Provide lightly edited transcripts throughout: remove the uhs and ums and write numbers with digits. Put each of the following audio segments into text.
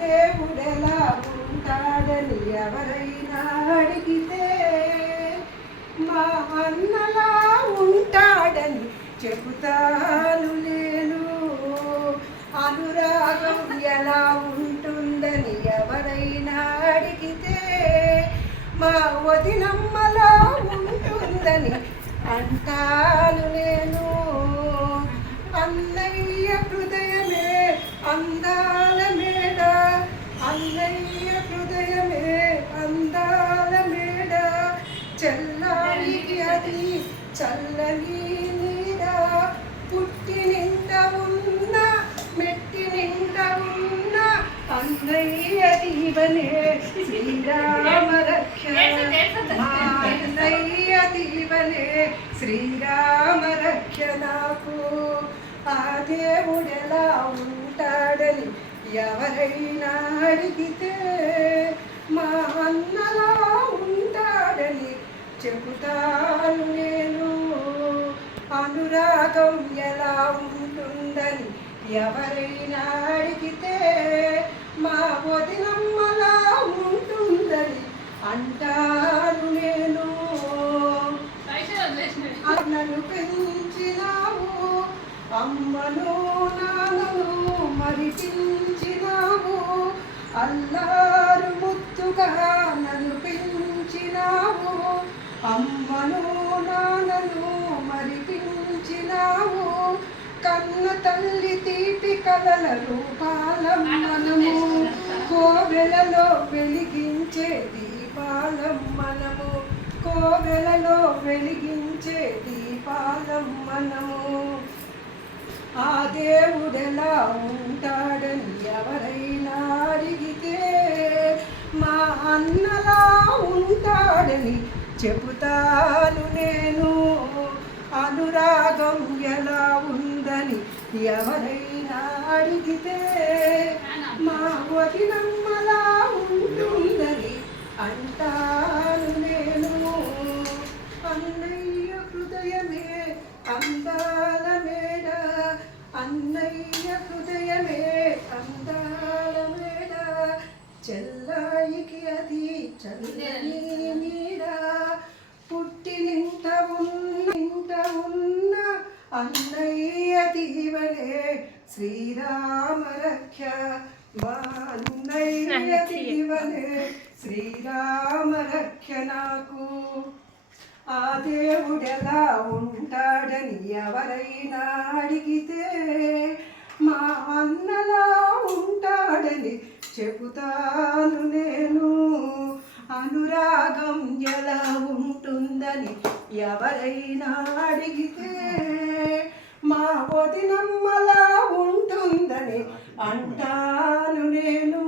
దేవుడెలా ఉంటాడని ఎవరైనా అడిగితే మా అన్నలా ఉంటాడని చెబుతాను నేను. అనురాగం ఎలా ఉంటుందని ఎవరైనా అడిగితే మా వదినమ్మలా ఉంటుందని అంటాను నేను. అన్నయ్య హృదయమే అందాల మేడ, అన్నయ్య హృదయమే అందాల మేడ, చెల్లాయికి అది చల్లని నీడ. పుట్టి నిండా ఉన్న మెట్టి నిండా ఉన్న అన్నయ్య దీవనే శ్రీరామ రక్ష, అన్నయ్య దీవనే శ్రీరామ రక్ష నాకు. ఆ దేవుడెలా ఉంటాడని ఎవరైనా అడిగితే మా అన్నలా ఉంటాడని చెబుతాను నేను. అనురాగం ఎలా ఉంటుందని ఎవరైనా అడిగితే మా వదినమ్మలా ఉంటుందని అంటాను నేను. నన్ను పెంచినావు అమ్మను నాన్నను మరిపించినావు, అల్లారు ముద్దుగా నన్ను పెంచినావు. అమ్మను నాన్నను మరిపించినావు, కన్న తల్లి తీపి కలల రూపాలం మనము, కోవెలలో వెలిగించే దీపాలం మనము, కోవెలలో వెలిగించే దీపాలం మనము. ఆ దేవుడెలా ఉంటాడని ఎవరైనా అడిగితే మా అన్నలా ఉంటాడని చెబుతాను నేను. అనురాగం ఎలా ఉందని ఎవరైనా అడిగితే మా వదినమ్మలా ఉంటుందని అంటాను నేను. అన్నయ్య హృదయమే అందాల మేడ, అన్నయ్య హృదయమే అందాల మేడ, చెల్లాయికి అది చల్లని నీడ. పుట్టి నింట ఉన్న అన్నయ్య దీవనే శ్రీరామ రక్ష, మా అన్నయ్య దీవనే శ్రీరామ రక్ష నాకు. ఆ దేవుడెలా ఉంటాడని ఎవరైనా అడిగితే మా అన్నలా ఉంటాడని చెబుతాను నేను. అనురాగం ఎలా ఉంటుందని ఎవరైనా అడిగితే మా వదినమ్మలా ఉంటుందని అంటాను నేను.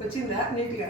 వచ్చిందా నీట్గా?